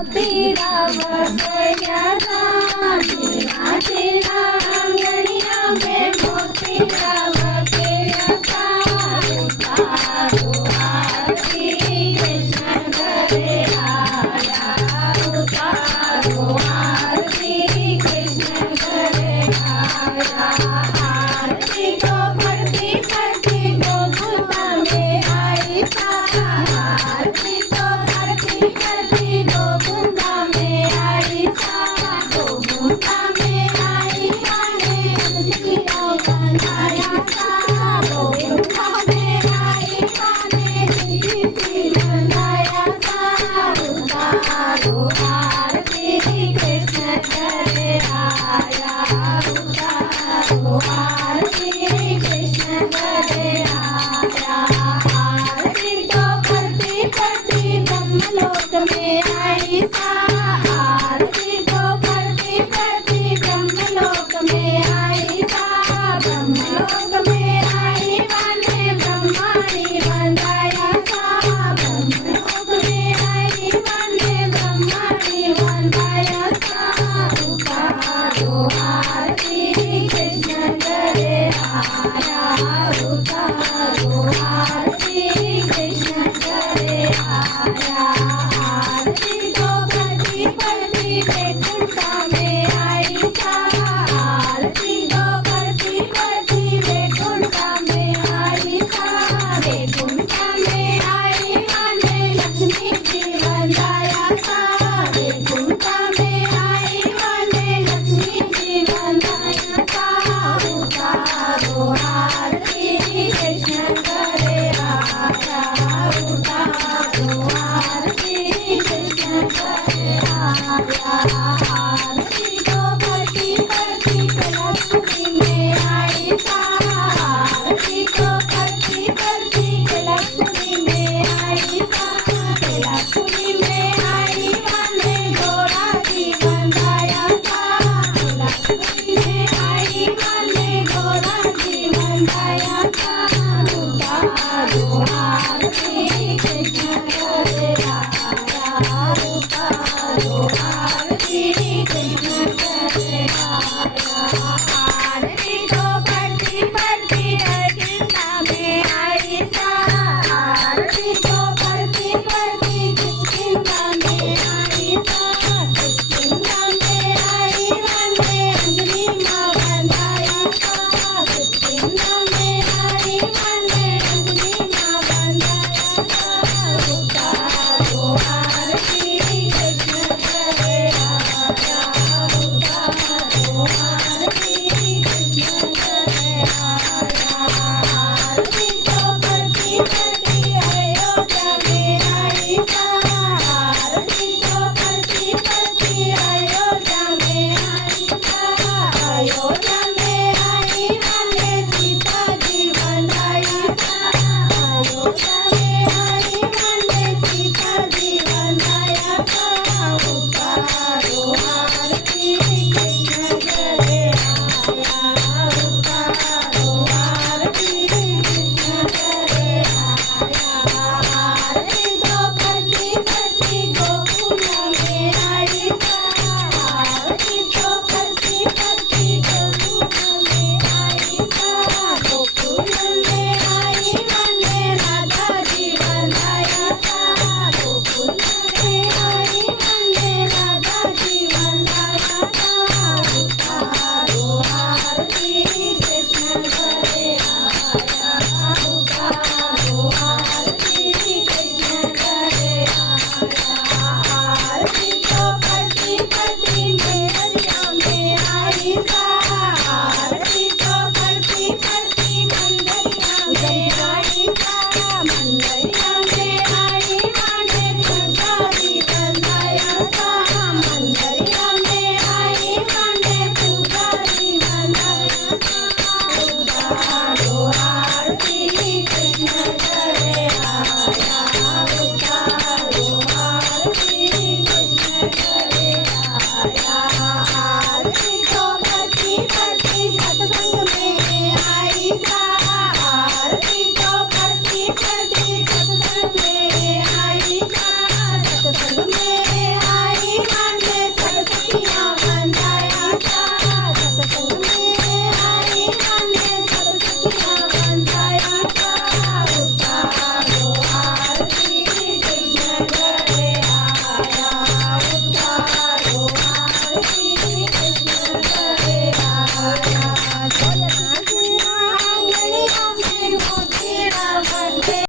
तेरा बसया तेरा तेरा अंगनिया में मोतीरा बसया उतारो आरती कृष्ण करे आया उतारो आरती कृष्ण करे आया आरती को भरती भरती गोकुला में आई आरती को भरती भरती गोकुला में आई गोकुला में आई माने तुलसी को बनाया गोकुला में आई माने तुलसी बनाया उतारो आरती कृष्ण करे आया उतारो आरती कृष्ण करे आया आरती को करती करती ब्रह्मलोक में आई आरती को करती करती ब्रह्मलोक में आई ब्रह्मलोक में आई माने ब्रह्माणी बनाया ब्रह्मलोक में आई माने ब्रह्माणी बनाया उतारो आरती कृष्ण करे आया उतारो आरती कृष्ण करे आया आरती को करती करती वैकुंठा में आई आरती को करती करती वैकुंठा में आई वैकुंठा में आई माने लक्ष्मी जी बनाया वैकुंठा में आई माने लक्ष्मी जी बनाया उतारो आरती कृष्ण करे आया उतारो आरती कृष्ण करे आया आरती को भरती भरती लक्ष्मी में आई आरती को भरती भरती लक्ष्मी में आई लक्ष्मी में आई माने घोड़ा जी बनाया लक्ष्मी में आई माने घोड़ा जी बनाया उतारो आरती कृष्ण करे आया उतारो